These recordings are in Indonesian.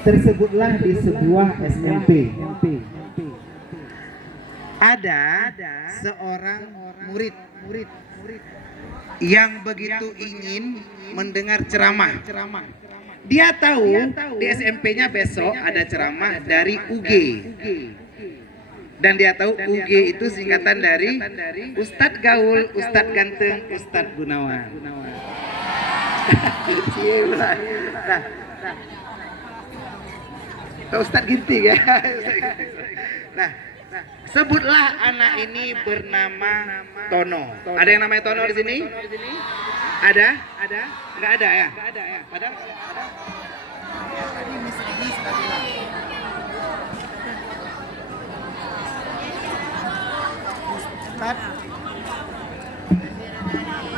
Tersebutlah di sebuah SMP. Ada seorang murid yang begitu ingin mendengar ceramah. Dia tahu di SMP-nya besok ada ceramah dari UG. Dan dia tahu UG itu singkatan dari Ustadz Gaul, Ustadz Ganteng, Ustadz Gunawan. Nah, Ustadz Ginting ya. Nah, sebutlah anak ini bernama Tono. Ada yang namanya Tono di sini? Ada? Nggak ada ya? Ada?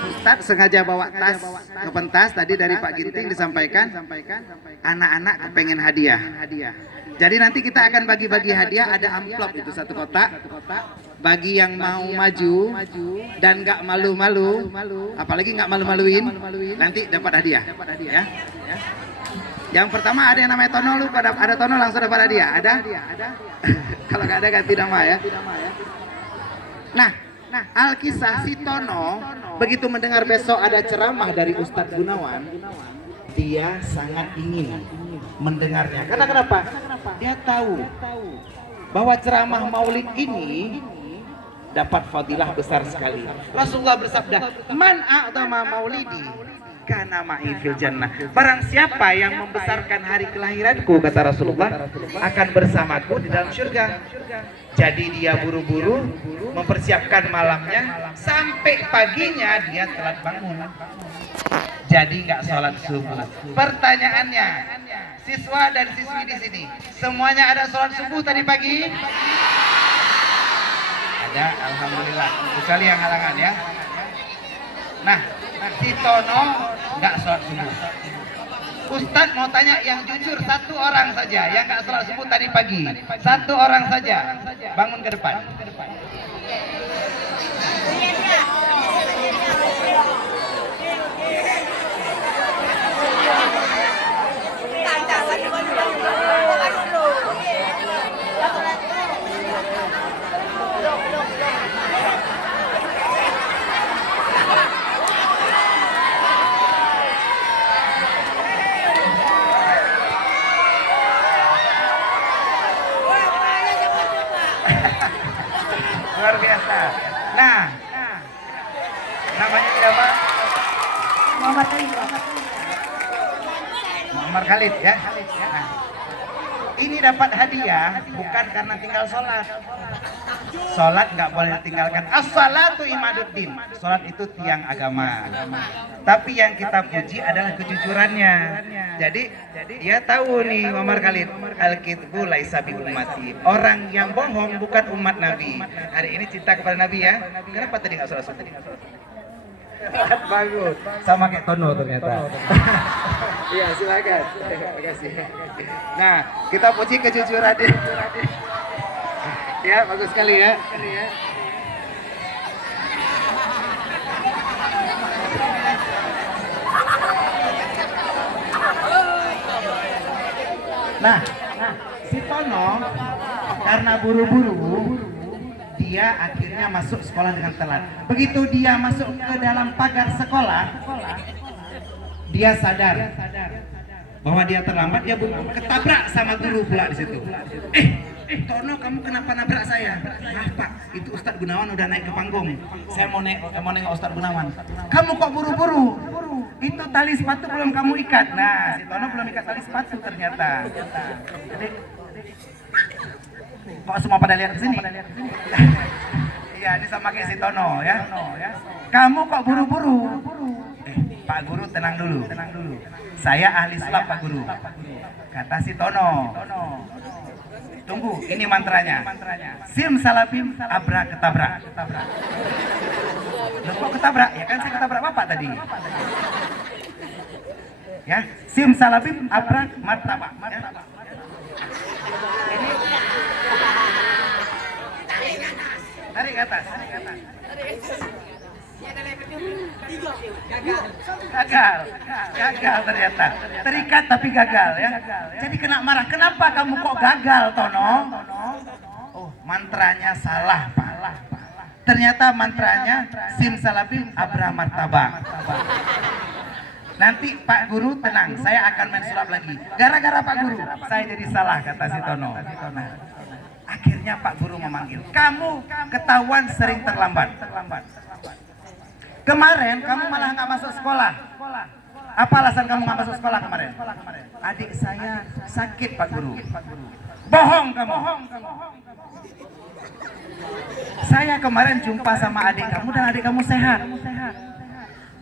Ustadz sengaja bawa tas ke pentas tadi dari Pak Ginting disampaikan anak-anak kepengen hadiah. Jadi nanti kita akan bagi-bagi hadiah, ada amplop itu satu kotak. Bagi yang mau maju dan nggak malu-malu, apalagi nggak malu-maluin, nanti dapat hadiah. Ya. Yang pertama ada yang namanya Tono, lu pada ada Tono langsung dapat hadiah. Ada? Kalau nggak ada ganti nama ya. Nah, Alkisah si Tono begitu mendengar besok ada ceramah dari Ustadz Gunawan, dia sangat ingin mendengarnya. Karena kenapa? Dia tahu bahwa ceramah Maulid ini dapat fadilah besar sekali. Rasulullah bersabda, "Man a'zama maulidi kana ma'i fil jannah." Barang siapa yang membesarkan hari kelahiranku, kata Rasulullah, akan bersamaku di dalam surga. Jadi dia buru-buru mempersiapkan malamnya, sampai paginya dia telat bangun. Jadi nggak sholat subuh. Pertanyaannya, siswa dan siswi di sini, semuanya ada sholat subuh tadi pagi? Ada, alhamdulillah. Kecuali yang halangan ya. Nah, si Tono nggak sholat subuh. Ustadz mau tanya yang jujur, satu orang saja yang nggak sholat subuh tadi pagi. Satu orang saja, bangun ke depan. Luar biasa. Nah, namanya siapa? Muhammad Khalid ya. Nah, ini dapat hadiah bukan karena tinggal sholat. Sholat nggak boleh ditinggalkan. As-salatu imaduddin. Sholat itu tiang agama. Tapi yang kita puji adalah kejujurannya. Jadi dia tahu nih Muhammad Khalid, al-kidbu laisa bi ummati. Orang yang bohong bukan umat Nabi. Hari ini cinta kepada Nabi ya. Kenapa tadi nggak sholat subuh? Bagus. Sama kayak Tono ternyata. Iya, silakan. Terima kasih. Nah, kita puji kejujuran dia. Ya, bagus sekali ya. Nah, si Tono karena buru-buru, dia akhirnya masuk sekolah dengan telat. Begitu dia masuk ke dalam pagar sekolah, dia sadar bahwa dia terlambat, dia ketabrak sama guru pula di situ. Tono, kamu kenapa nabrak saya? Maaf Pak, itu Ustadz Gunawan udah naik ke panggung. Saya mau nengok Ustadz Gunawan. Kamu kok buru-buru? Itu tali sepatu belum kamu ikat. Nah, si Tono belum ikat tali sepatu ternyata. Jadi, kok semua pada lihat ke sini? Iya, ini sama kayak si Tono ya. Kamu kok buru-buru? Pak Guru tenang dulu. Saya ahli sulap Pak Guru. Kata si Tono. Tunggu, ini mantranya. Sim salabim abrak ketabrak. Loh, kok ketabrak? Ya kan saya ketabrak Bapak tadi. Ya, sim salabim abrak martabak. Ya. Tarik ke atas. Gagal, gagal ternyata. Terikat tapi gagal ya. Jadi kena marah. Kenapa kamu kok gagal, Tono? Oh, mantranya salah, Pak. Ternyata mantranya simsalabim abra martabak. Nanti Pak Guru tenang, saya akan main sulap lagi. Gara-gara Pak Guru, saya jadi salah, kata si Tono. Akhirnya Pak Guru memanggil, kamu ketahuan sering terlambat. Kemarin kamu malah nggak masuk sekolah. Apa alasan kamu nggak masuk sekolah kemarin? Adik saya sakit, Pak Guru. Bohong kamu. Saya kemarin jumpa sama adik kamu dan adik kamu sehat.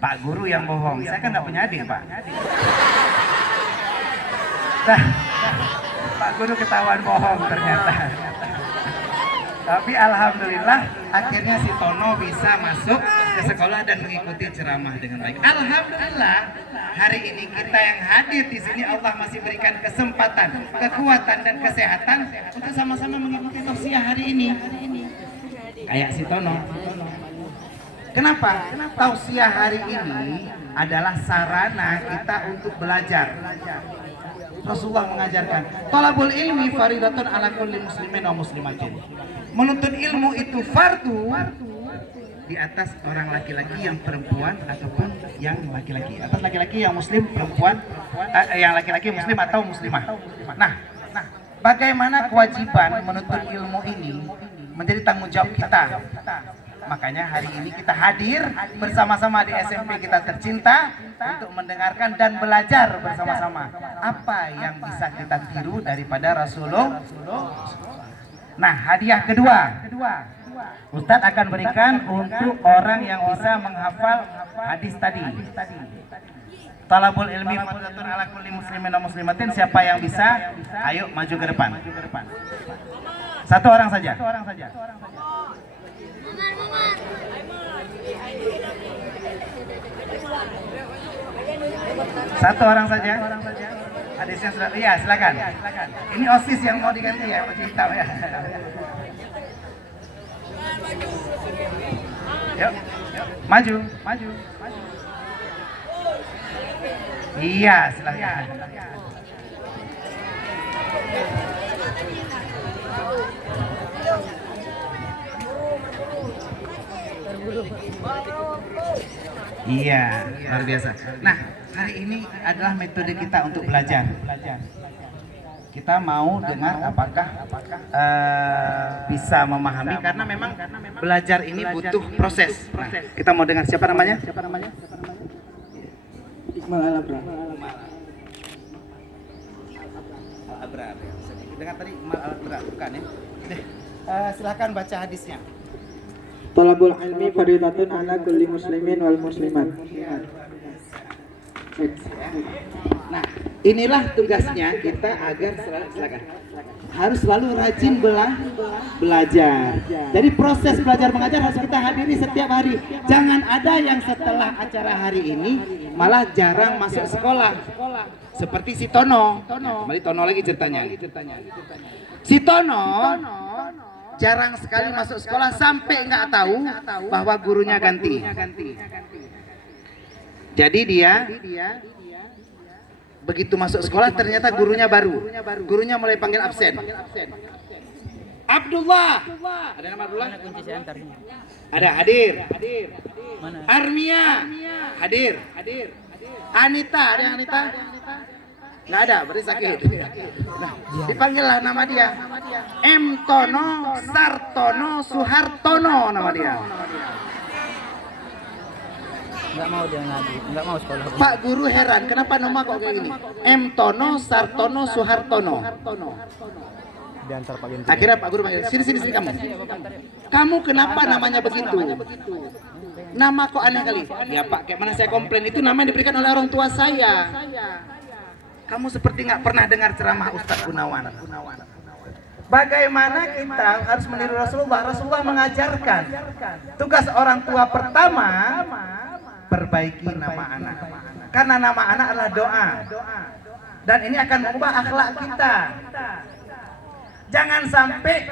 Pak Guru yang bohong. Saya kan nggak punya adik, Pak. Nah, Pak Guru ketahuan bohong ternyata. Tapi alhamdulillah akhirnya si Tono bisa masuk ke sekolah dan mengikuti ceramah dengan baik. Alhamdulillah hari ini kita yang hadir di sini Allah masih berikan kesempatan, kekuatan dan kesehatan untuk sama-sama mengikuti tausiah hari ini. Kayak si Tono. Kenapa? Tausiah hari ini adalah sarana kita untuk belajar. Rasulullah mengajarkan, talabul ilmi faridatun ala kulli muslimin wa muslimatin. Menuntut ilmu itu fardu di atas orang laki-laki yang perempuan ataupun yang laki-laki. Atas laki-laki yang muslim, perempuan yang laki-laki muslim atau muslimah. Nah, bagaimana kewajiban menuntut ilmu ini menjadi tanggung jawab kita. Makanya hari ini kita hadir bersama-sama di SMP kita tercinta untuk mendengarkan dan belajar bersama-sama apa yang bisa kita tiru daripada Rasulullah. Nah, hadiah kedua Ustadz akan berikan untuk orang yang bisa menghafal hadis tadi. Talabul ilmi fardhatun ala kulli muslimin wa muslimatin. Siapa yang bisa, ayo maju ke depan. Satu orang saja. Satu orang saja. Hadisnya sudah, iya silakan. Ini OSIS yang mau diganti ya, baju hitam ya. Yuk, maju. Iya, silakan. Iya, luar biasa. Nah, hari ini adalah metode kita untuk belajar. Kita mau dengar apakah bisa memahami, karena memang belajar ini butuh proses. Nah, kita mau dengar siapa namanya? Iqmal Al-Abrar. Al-Abrar. Dengar tadi Iqmal Al-Abrar, bukan ya? Silakan baca hadisnya. Talabul ilmi fardhatun ala kulli muslimin wal muslimat. Nah, inilah tugasnya kita agar silakan harus selalu rajin belajar. Jadi proses belajar mengajar harus kita hadiri setiap hari. Jangan ada yang setelah acara hari ini malah jarang masuk sekolah. Seperti si Tono. Kembali Tono lagi ceritanya. Si Tono jarang sekali masuk sekolah sampai nggak tahu bahwa gurunya ganti. Jadi dia begitu masuk sekolah ternyata gurunya baru. Gurunya mulai panggil absen. Abdullah. Ada nama Abdullah? Ada, hadir. Armia. Hadir. Anita, ada yang Anita? Nggak ada, berarti sakit. Nah, dipanggillah nama dia. M. Tono, Sartono, Suhartono nama dia. Nggak mau dia ngaji, nggak mau sekolah. Pak Guru heran, kenapa nama kok kayak gini? M. Tono, Sartono, Suhartono. Diantar Pak Ginting. Akhirnya Pak Guru panggil, sini kamu. Kamu kenapa namanya begitu? Nama kok aneh kali? Ya Pak, kayak mana saya komplain, itu nama yang diberikan oleh orang tua saya. Kamu seperti nggak pernah dengar ceramah Ustadz Gunawan. Bagaimana kita harus meniru Rasulullah? Rasulullah mengajarkan tugas orang tua pertama perbaiki nama anak, karena nama anak adalah doa dan ini akan mengubah akhlak kita. Jangan sampai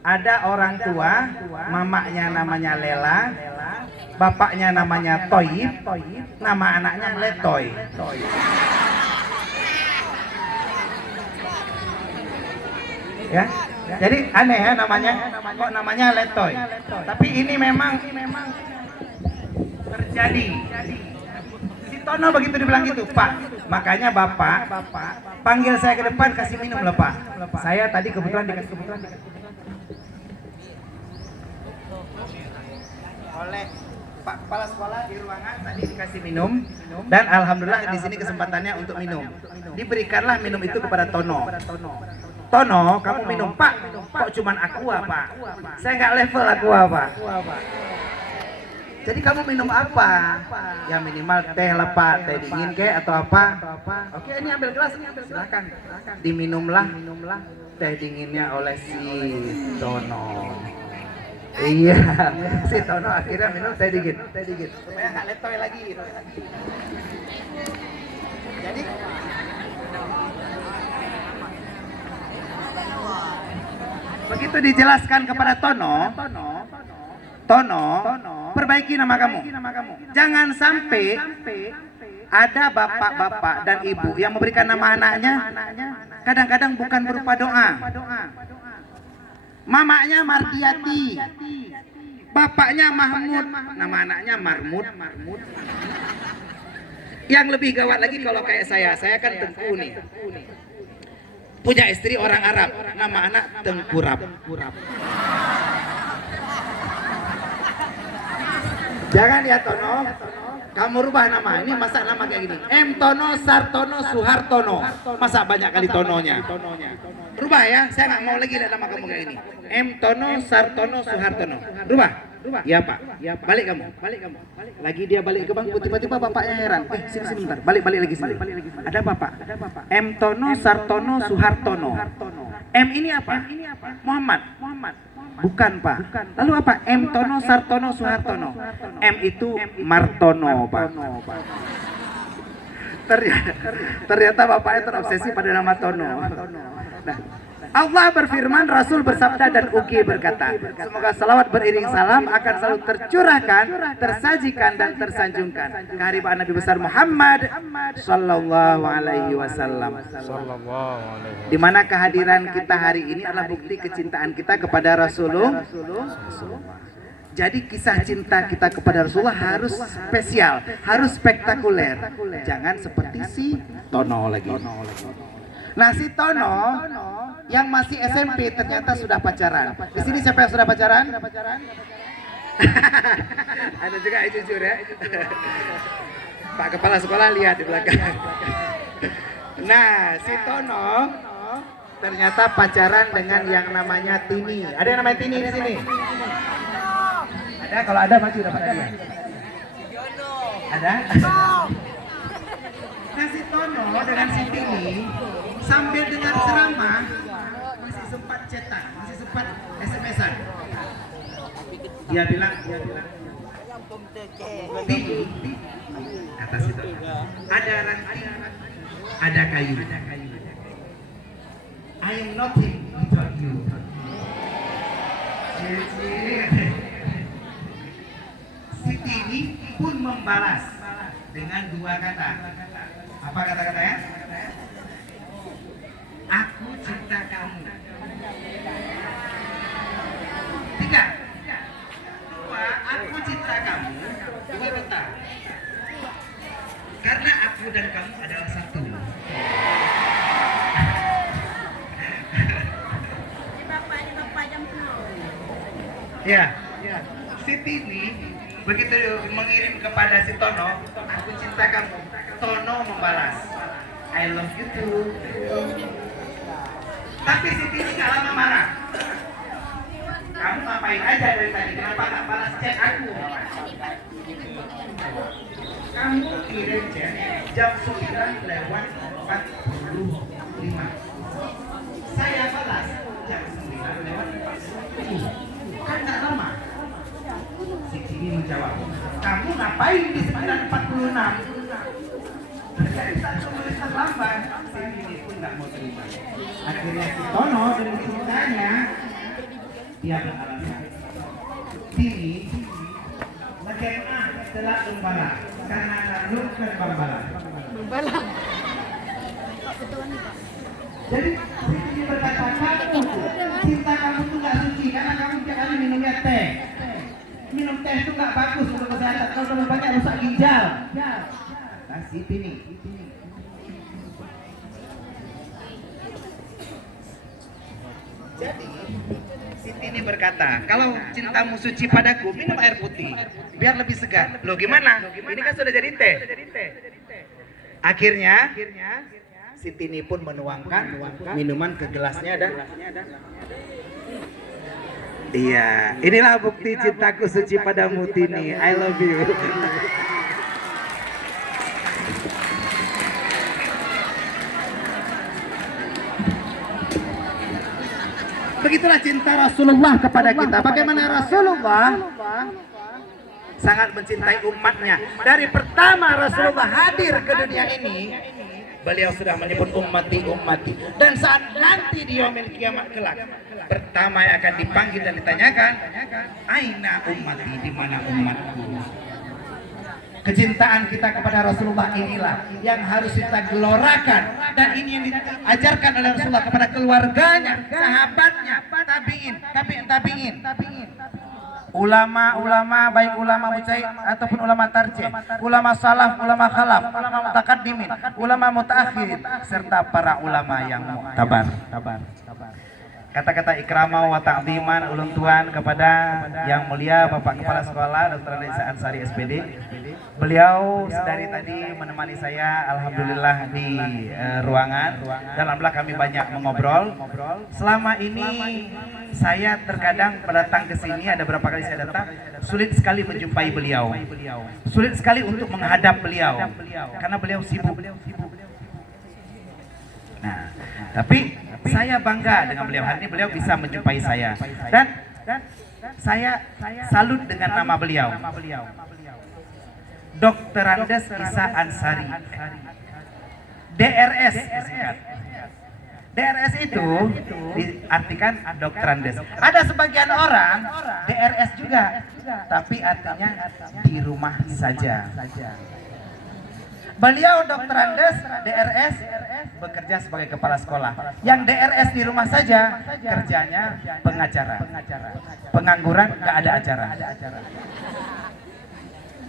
Ada orang tua, mamanya namanya Lela, bapaknya namanya Toyib, nama anaknya Letoy. Ya, jadi aneh ya namanya, kok namanya Letoy. Tapi ini memang terjadi. Si Tono begitu dibilang gitu, Pak. Makanya Bapak panggil saya ke depan, kasih minum lah Pak. Saya tadi kebetulan dikasih oleh Pak Kepala Sekolah di ruangan tadi dikasih minum, dan alhamdulillah di sini kesempatannya untuk minum. Diberikanlah minum itu kepada Tono. Tono, kamu minum Pak. Kok cuman aqua Pak? Saya nggak level aqua Pak. Jadi kamu minum apa? Ya minimal teh lah Pak, teh dingin kek atau apa? Oke, ini ambil gelas, silakan. Diminumlah teh dinginnya oleh si Tono. Iya, si Tono akhirnya minum teh dingin supaya nggak letoy lagi. Jadi begitu dijelaskan kepada Tono, perbaiki nama kamu. Jangan sampai ada bapak-bapak dan ibu yang memberikan nama anaknya kadang-kadang bukan berupa doa. Mamanya Mardiati, bapaknya Mahmud, nama anaknya Marmud. Yang lebih gawat lagi kalau kayak saya kan Tengku nih. Punya istri orang Arab, nama anak Tengkurap. Jangan ya Tono, kamu rubah nama. Ini masa nama kayak gini, M. Tono, Sartono, Suhartono. Masa banyak kali Tononya? Rubah ya, saya nggak mau lagi lihat nama kamu kayak ini. M. Tono, Sartono, Suhartono. Rubah. Ya Pak. Balik kamu. Lagi dia balik ke bangku, tiba-tiba bapaknya heran. Sini bentar. Balik lagi sini. Ada Bapak. M. Tono, Sartono, Suhartono. M ini apa? Muhammad. Bukan Pak. Lalu apa? M. Tono, Sartono, Suhartono. M itu Martono Pak. Ternyata bapaknya terobsesi pada nama Tono. Nah, Allah berfirman, Rasul bersabda dan Ugi berkata, semoga salawat beriring salam akan selalu tercurahkan, tersajikan dan tersanjungkan kehadiran Nabi besar Muhammad sallallahu alaihi wasallam. Di mana kehadiran kita hari ini adalah bukti kecintaan kita kepada Rasulullah. Jadi kisah cinta kita kepada Rasulullah harus spesial, harus spektakuler. Jangan seperti si Tono lagi. Nah, si Tono yang masih SMP ternyata sudah pacaran. Di sini siapa yang sudah pacaran? Ada juga yang jujur ya. Pak Kepala Sekolah lihat di belakang. Nah, si Tono ternyata pacaran dengan yang namanya Tini. Ada yang namanya Tini di sini? Ada, kalau ada maju dapat dia. Ada? Nah, si Tono dengan si Tini sambil dengar ceramah masih sempat cetak, masih sempat SMS-an. Dia bilang, Tini, kata si Tono, ada ranting, ada kayu. I am nothing without you. Si Tini pun membalas dengan dua kata. Apa kata-katanya? Aku cinta kamu. Tiga. Dua, aku cinta kamu. Dua kata. Karena aku dan kamu adalah satu. Ya, Siti ini begitu mengirim kepada si Tono, aku cinta kamu. Tono membalas, I love you too. Tapi Siti ini gak lama marah. Kamu ngapain aja dari tadi? Kenapa gak balas chat aku? Kamu kirim chat jam 9:45. Saya balas jam 9:40. Kan gak lama. Siti ini menjawab, kamu ngapain di 9:46? Dari satu menit terlambat. Siti ini pun gak mau terima. Akhirnya si Tono dengan cintanya Dia beralasan Tini Bagaimana telah gembala karena nalurkan bambala. Jadi Tini berkata, cinta kamu tuh gak suci karena kamu tiap hari minumnya teh. Minum teh itu gak bagus untuk kesehatan. Kalau terlalu banyak rusak ginjal. Kasih Tini. Jadi Siti ini berkata, kalau cintamu suci padaku, minum air putih biar lebih segar. Loh gimana? Ini kan sudah jadi teh. Akhirnya Siti ini pun menuangkan minuman ke gelasnya dan iya, inilah bukti cintaku suci padamu Tini. I love you. Begitulah cinta Rasulullah kepada kita. Bagaimana Rasulullah sangat mencintai umatnya. Dari pertama Rasulullah hadir ke dunia ini, beliau sudah menyebut ummati ummati. Dan saat nanti di yaumil kiamat kelak, pertama yang akan dipanggil dan ditanyakan, aina ummati, di mana umatku? Kecintaan kita kepada Rasulullah inilah yang harus kita gelorakan, dan ini yang diajarkan oleh Rasulullah kepada keluarganya, sahabatnya, tabi'in. Ulama-ulama, baik ulama mujtahid ataupun ulama tarjih, ulama salaf, ulama khalaf, ulama mutaqaddimin, ulama mutaakhirin, serta para ulama yang muktabar. Kata-kata ikramah wa ta'ziman ulun tuan kepada yang mulia Bapak Kepala Sekolah Dr. Isa Ansari SPD. Beliau sedari tadi menemani saya alhamdulillah di ruangan, dan alhamdulillah kami banyak mengobrol. Selama ini saya terkadang datang ke sini, ada beberapa kali saya datang, sulit sekali menjumpai beliau. Sulit sekali untuk menghadap beliau karena beliau sibuk. Nah, tapi saya bangga dengan beliau. Hari ini beliau bisa menjumpai saya, dan saya salut dengan nama beliau, Dr. Andes Isa Ansari, DRS disingkat. DRS itu diartikan Dr. Andes. Ada sebagian orang DRS juga, tapi artinya di rumah saja. Beliau Dr. Andes DRS bekerja sebagai kepala sekolah. Yang DRS di rumah saja kerjanya pengacara. Pengangguran, gak ada acara.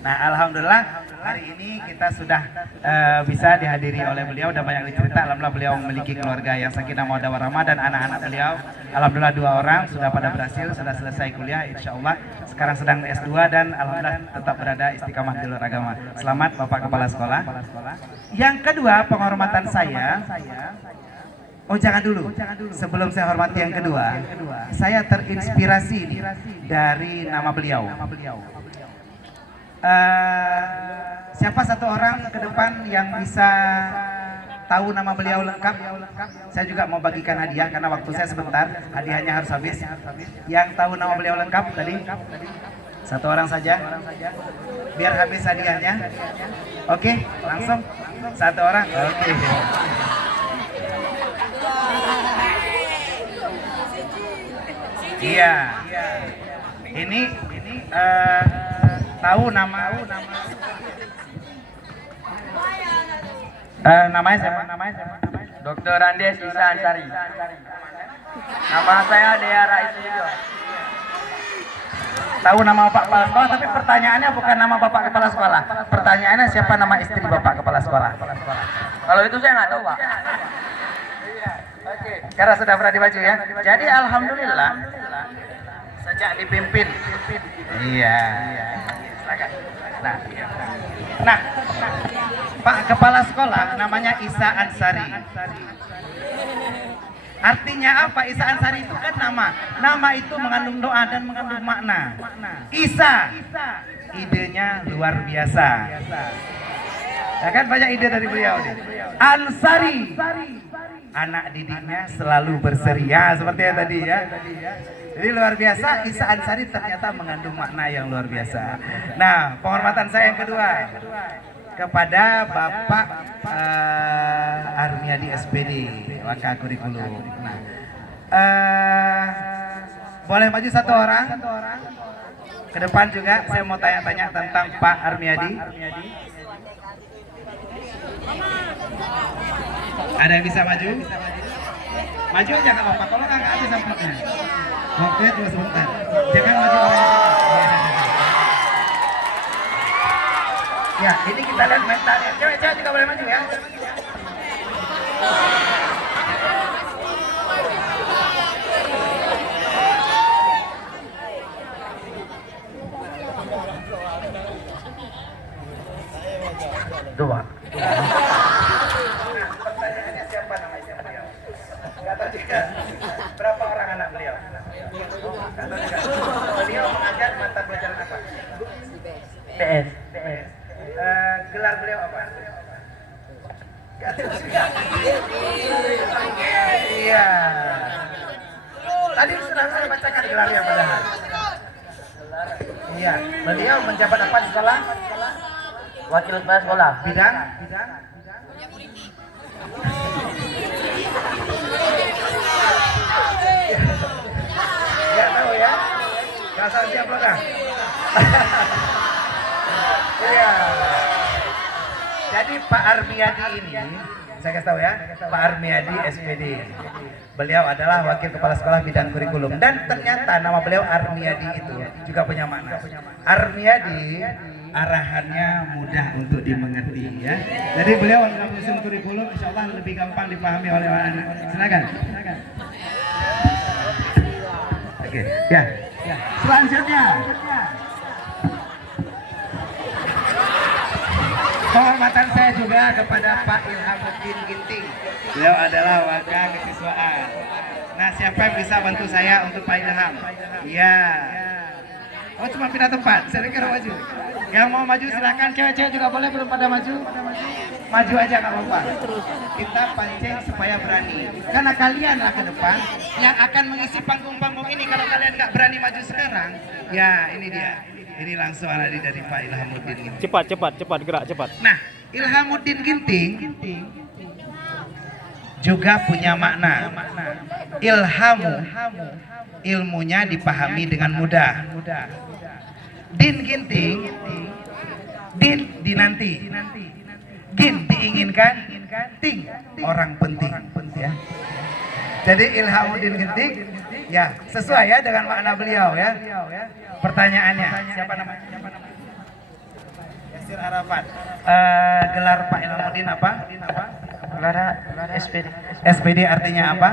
Nah, alhamdulillah hari ini kita sudah bisa dihadiri oleh beliau. Udah banyak cerita. Alhamdulillah beliau memiliki keluarga yang sakinah mawaddah warahmah, dan anak-anak beliau alhamdulillah 2 orang sudah pada berhasil, sudah selesai kuliah insyaallah. Sekarang sedang S2 dan alhamdulillah tetap berada istiqamah di luar agama. Selamat Bapak Kepala Sekolah. Yang kedua, penghormatan saya. Oh jangan dulu, sebelum saya hormati yang kedua, saya terinspirasi dari nama beliau. Siapa satu orang ke depan yang bisa tahu nama beliau lengkap? Saya juga mau bagikan hadiah karena waktu saya sebentar, hadiahnya harus habis. Yang tahu nama beliau lengkap tadi? Satu orang saja, biar habis hadiahnya. Oke, langsung satu orang. Oke. Iya. Ini tahu namanya siapa? Dr. Andes Isa Ansari. Nama saya Dea Rais juga. Tahu nama Bapak Kepala Sekolah, tapi pertanyaannya bukan nama Bapak Kepala Sekolah. Pertanyaannya siapa nama istri Bapak Kepala Sekolah? Kalau itu saya nggak tahu, Pak. Oke, karena sudah pernah dibaca ya. Jadi alhamdulillah sejak dipimpin. Iya. Nah, Pak Kepala Sekolah namanya Isa Ansari. Artinya apa? Isa Ansari itu kan nama. Nama itu mengandung doa dan mengandung makna. Isa, idenya luar biasa. Ya kan, banyak ide dari beliau nih. Ansari, anak didiknya selalu berseri. Ya, seperti yang tadi ya. Jadi luar biasa, Isa Ansari ternyata mengandung makna yang luar biasa. Nah, penghormatan saya yang kedua kepada Bapak Armiadi SPD, Wakakurikulum. Nah, Boleh maju satu orang? Ke depan juga saya mau tanya-tanya tentang Pak Armiadi. Ada yang bisa maju? Maju aja nggak apa-apa, kalau nggak habis sampainya. Oke, terus sebentar. Jangan maju orang. Ya, ini kita lihat mentalnya. Cewek-cewek juga boleh maju ya. Dua. Pertanyaannya siapa namanya beliau? Nggak tahu juga. Berapa orang anak beliau? Nggak tahu juga. Beliau mengajar mata pelajaran apa? PS. Gelar beliau apa? Nggak tahu juga. Iya. Tadi sudah saya bacakan gelarnya padahal. Iya. Beliau menjabat apa di sekolah? Wakil kepala sekolah. Bidang? Ya tahu ya. Kasar siap loh. Iya. Jadi Pak Armiadi ini, saya kasih tahu ya, Pak Armiadi SPD. Beliau adalah wakil kepala sekolah bidang kurikulum dan ternyata nama beliau Armiadi itu juga punya makna. Armiadi arahannya mudah untuk dimengerti ya. Jadi beliau dalam menyusun kurikulum insya Allah lebih gampang dipahami oleh anak. Silakan. Oke, ya. Selanjutnya. Penghormatan saya juga kepada Pak Ilhamuddin Ginting. Beliau adalah wakil kesiswaan. Nah, siapa yang bisa bantu saya untuk Pak Ilham? Iya. Oh, cuma pindah tempat. Saya kira maju. Yang mau maju silakan. Cewek-cewek juga boleh, belum pada maju. Maju aja nggak apa-apa. Kita pancing supaya berani. Karena kalianlah ke depan yang akan mengisi panggung-panggung ini. Kalau kalian nggak berani maju sekarang, ya ini dia. Ini langsung ada dari Pak Ilhamuddin Ginting. Cepat, gerak cepat. Nah, Ilhamuddin Ginting juga punya makna. Ilhamu, ilmunya dipahami dengan mudah. Din Ginting, din dinanti. Gin diinginkan, ting orang penting. Ya. Jadi Ilhamuddin Ginting, ya sesuai ya dengan makna beliau ya. Pertanyaannya, siapa namanya? Yasir Arafat. Gelar Pak Ilhamuddin apa? Gelar SPD. SPD artinya apa?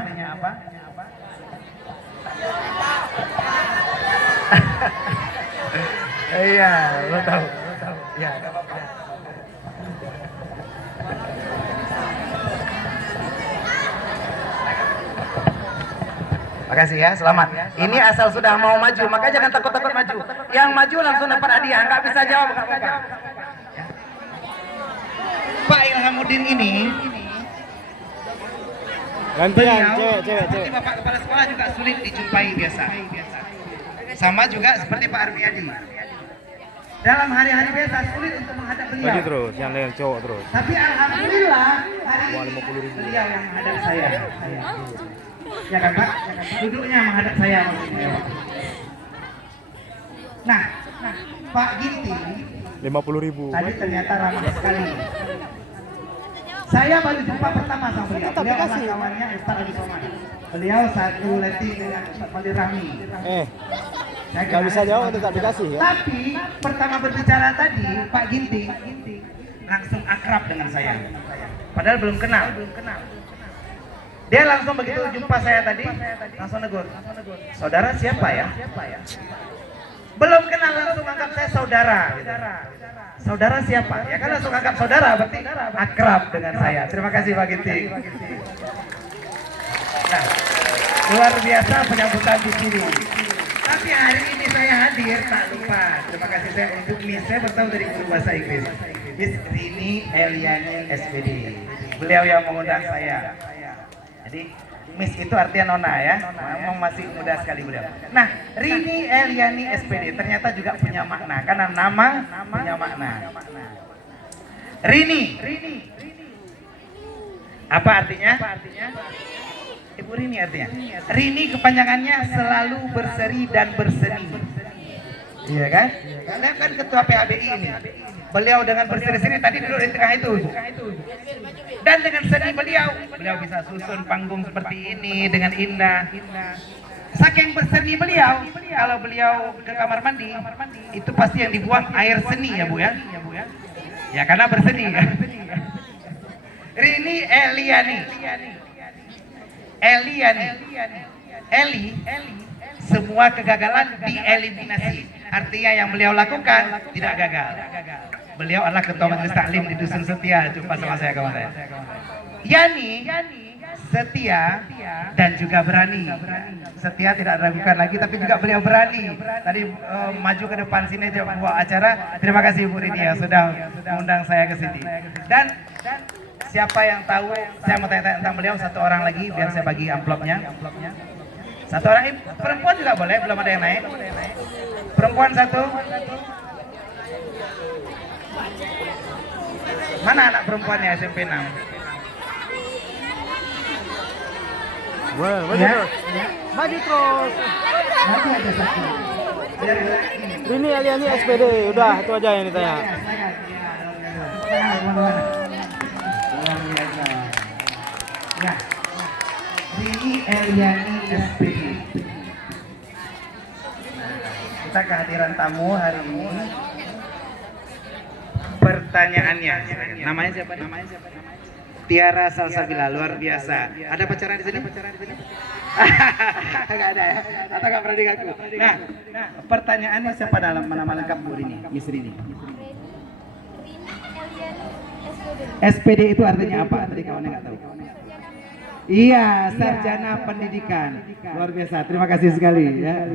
Iya, lo tahu. Ya, enggak apa-apa. Makasih ya, selamat. Ini asal sudah mau maju, maka jangan takut-takut maju. Yang maju langsung dapat hadiah, nggak bisa jawab, nggak apa-apa. Ya. Pak Ilhamuddin ini, Gantian, cewek. seperti Bapak Kepala Sekolah juga sulit dijumpai biasa. Sama juga seperti Pak Armiadi. Dalam hari-hari biasa sulit untuk menghadap beliau. Maju terus, yang lain cowok terus. Tapi alhamdulillah hari Wah, ini 50.000. beliau yang menghadap saya. Ya kan Pak? Duduknya menghadap saya. Nah, Pak Ginting 50.000. tadi ternyata ramah sekali. Saya baru jumpa pertama sama beliau. Beliau adalah kawannya Ustaz Adi Somad. Beliau satu letting dengan Ustaz Fadil Rahmi. Saya Nggak bisa jawab untuk tak dikasih ya. Tapi pertama berbicara tadi Pak Ginting langsung akrab dengan saya. Padahal belum kenal. Dia langsung begitu jumpa saya tadi langsung negur. Saudara siapa ya? Belum kenal langsung anggap saya saudara. Saudara siapa? Ya kan langsung anggap saudara berarti akrab dengan saya. Terima kasih Pak Ginting. Nah, luar biasa penyambutan di sini. Tapi hari ini saya hadir tak lupa. Terima kasih saya untuk Miss. Saya bertahu dari guru bahasa Inggris. Miss Rini Eliani SPD. Beliau yang mengundang saya. Jadi Miss itu artinya nona ya. Memang masih muda sekali beliau. Nah, Rini Eliani SPD ternyata juga punya makna karena nama punya makna. Rini. Apa artinya? Ibu Rini artinya. Rini kepanjangannya selalu berseri dan berseni. Iya kan? Karena kan ketua PABI ini. Beliau dengan berseri-seri tadi duduk di tengah itu. Dan dengan seni beliau bisa susun panggung seperti ini dengan indah. Saking berseni beliau, kalau beliau ke kamar mandi, itu pasti yang dibuang air seni ya Bu ya. Ya karena berseni. Rini Eliani. Eli, semua kegagalan dieliminasi. Artinya yang beliau lakukan tidak gagal. Beliau adalah ketua majelis taklim di Dusun Setia, jumpa sama saya kawan saya. Yani, setia dan juga berani. Setia tidak diragukan lagi, tapi juga beliau berani. Tadi maju ke depan sini buat acara. Terima kasih Bu Rini ya sudah mengundang saya ke sini. Dan siapa yang tahu, saya mau tanya tentang beliau satu orang lagi biar saya bagi amplopnya. Satu orang, perempuan juga boleh, belum ada yang naik. Perempuan satu. Mana anak perempuannya SMP 6? Maju Ya. terus. Maju terus. Nanti ada satu. Rini Eliani SPD. Udah, itu aja yang ditanya. Luar biasa. Ya. Rini Eliani SPD. Kita kehadiran tamu hari ini. Pertanyaannya, namanya siapa? Tiara Salsabila, luar biasa. Ada pacaran di sini? Enggak ada ya? Atau enggak pernah digaku? Nah, pertanyaannya siapa dalam nama lengkap Bu Rini? Miss Rini. SPD itu artinya apa? Tadi kawannya nggak tahu. Iya, sarjana pendidikan. Luar biasa. Terima kasih sekali ya.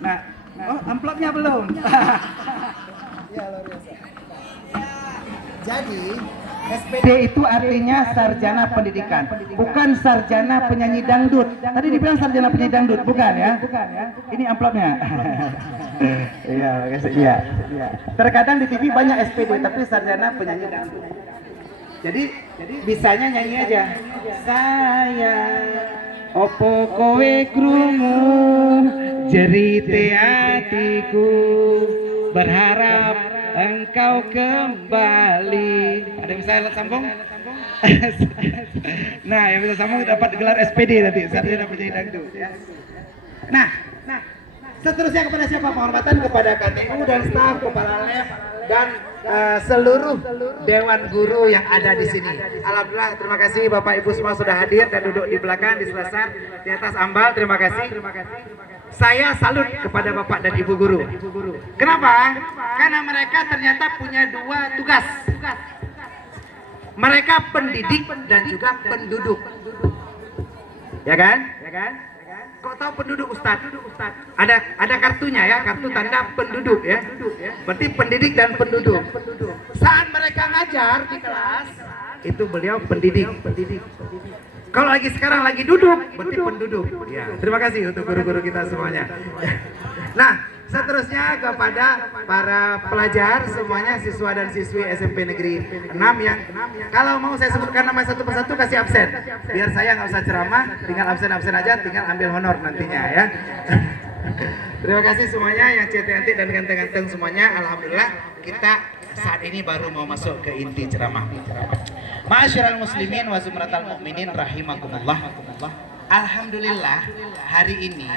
Nah, oh amplopnya belum. Ya, luar biasa. Jadi SPD itu artinya sarjana pendidikan, bukan sarjana penyanyi dangdut. Tadi dibilang sarjana penyanyi dangdut, bukan ya? Ini amplopnya. Iya, makasih. Iya. Terkadang di TV banyak SPD, tapi sarjana penyanyi dangdut. Jadi bisanya nyanyi aja. Saya opo kowe krungu jerite atiku berharap engkau kembali. Ada yang bisa sambung? Nah, yang bisa sambung dapat gelar SPD nanti. Sarjana penyanyi dangdut. Ya. Nah, seterusnya kepada siapa penghormatan kepada KTU dan staf, kepala lab dan seluruh dewan guru yang ada di sini. Alhamdulillah, terima kasih Bapak Ibu semua sudah hadir dan duduk di belakang, di sebelah di atas ambal. Terima kasih. Saya salut kepada Bapak dan Ibu guru. Kenapa? Karena mereka ternyata punya dua tugas. Mereka pendidik dan juga penduduk. Ya kan? Kok tahu penduduk Ustadz? Ada kartunya ya, kartu tanda penduduk ya. Berarti pendidik dan penduduk. Saat mereka ngajar di kelas, itu beliau pendidik. Kalau sekarang lagi duduk, berarti penduduk. Ya, terima kasih untuk guru-guru kita semuanya. Nah, seterusnya kepada para pelajar semuanya, siswa dan siswi SMP Negeri 6 yang kalau mau saya sebutkan nama satu persatu kasih absen. Biar saya nggak usah ceramah, tinggal absen aja, tinggal ambil honor nantinya ya. Terima kasih semuanya yang cantik-cantik dan ganteng-ganteng semuanya. Alhamdulillah kita saat ini baru mau masuk ke inti ceramah. Ma'asyiral muslimin wa zumratal mukminin rahimakumullah. Alhamdulillah hari ini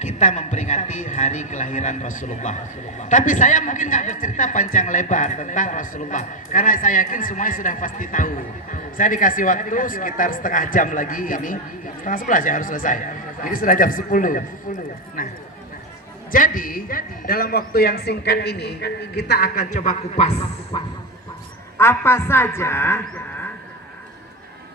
kita memperingati hari kelahiran Rasulullah. Tapi saya mungkin nggak bercerita panjang lebar tentang Rasulullah karena saya yakin semuanya sudah pasti tahu. Saya dikasih waktu sekitar setengah jam lagi ini, setengah 11 ya harus selesai. Ini sudah jam 10. Nah, jadi dalam waktu yang singkat ini kita akan coba kupas apa saja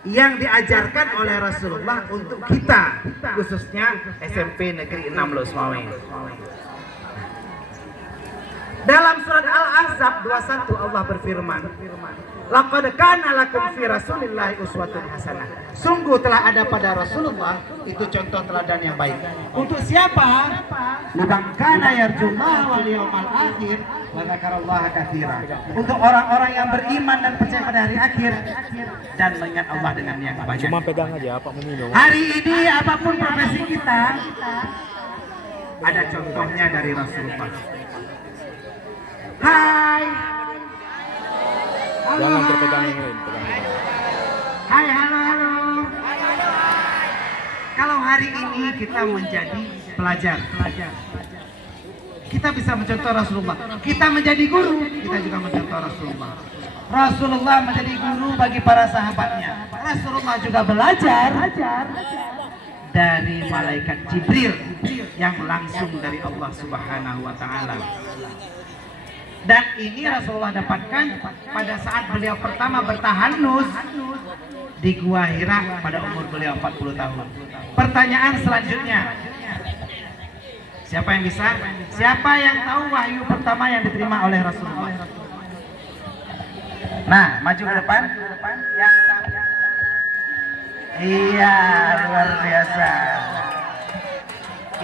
yang diajarkan oleh Rasulullah untuk kita, khususnya SMP Negeri 6 Losmawi. Dalam surat Al-Ahzab 21 Allah berfirman, laqad kana lakum fi Rasulillahi uswatun hasanah. Sungguh telah ada pada Rasulullah itu contoh teladan yang baik. Untuk siapa? Liman kana yarjullaha wal yawmal akhir wa dzakarallaha katsira. Untuk orang-orang yang beriman dan percaya pada hari akhir dan mengingat Allah dengan yang banyak. Cuma pegang aja apa mau minum. Hari ini apapun profesi kita ada contohnya dari Rasulullah. Hai. Halo, Jangan hai. terpegang yang lain, pegang yang lain. Hai, halo. Kalau hari ini kita menjadi pelajar, kita bisa mencontoh Rasulullah. Kita menjadi guru, kita juga mencontoh Rasulullah. Rasulullah menjadi guru bagi para sahabatnya. Rasulullah juga belajar dari malaikat Jibril yang langsung dari Allah Subhanahu wa taala. Dan ini Rasulullah dapatkan pada saat beliau pertama bertahanus di Gua Hira pada umur beliau 40 tahun. Pertanyaan selanjutnya, siapa yang bisa? Siapa yang tahu wahyu pertama yang diterima oleh Rasulullah? Nah, maju ke depan. Yang tahu. Iya, luar biasa.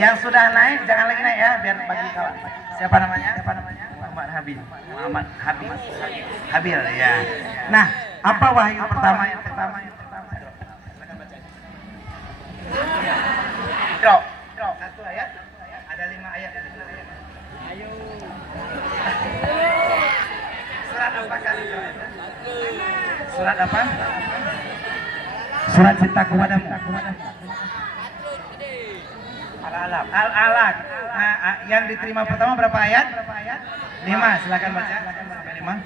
Yang sudah naik jangan lagi naik ya, biar bagi kawan. Siapa namanya? Muhammad Habil. Muhammad Habil. Habil ya. Nah, apa wahyu pertama yang pertama? Drop. Satu ayat. Ada 5 ayat. Ayo. Surat apa kali? Surat apa? Surat cinta kepadamu. Al-Alaq. Nah, yang diterima pertama berapa ayat? 5. Silakan baca. 5.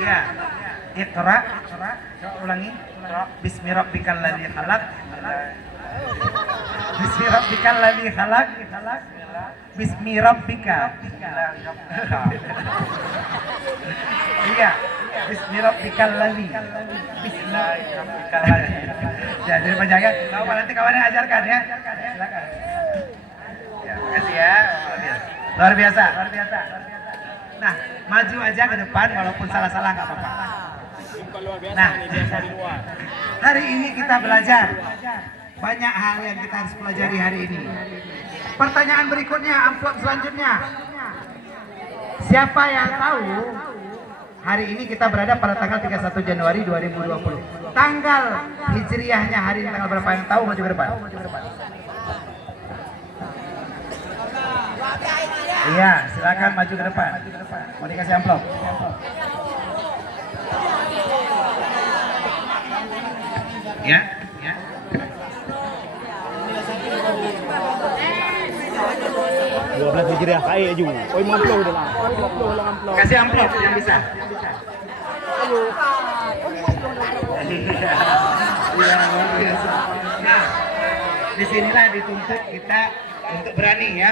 Iya. Iqra. Ulangi. Bismi rabbikal ladzi khalaq. Bismi rabbikal ladzi khalaq. Bismi rabbika. Iya. Bismi rabbikal ladzi. Bismillahirrahmanirrahim. Ya, jadi penjaga. Tahu nanti kawannya ajarkan ya. Silakan. Ya, makasih ya. Luar biasa. Nah, maju aja ke depan walaupun salah-salah nggak apa-apa. Nah, hari ini kita belajar banyak hal yang kita harus pelajari hari ini. Pertanyaan berikutnya, amplop selanjutnya. Siapa yang tahu hari ini kita berada pada tanggal 31 Januari 2020. Tanggal hijriahnya hari ini tanggal berapa, yang tahu? Maju ke depan. Iya, silakan maju ke depan. Mau dikasih amplop. Ya. 12 Hijriah kai aju. Oi mamplo dah lah. Amplo. Kasih amplop yang bisa. Iya, luar biasa. Nah, disinilah dituntut kita untuk berani ya.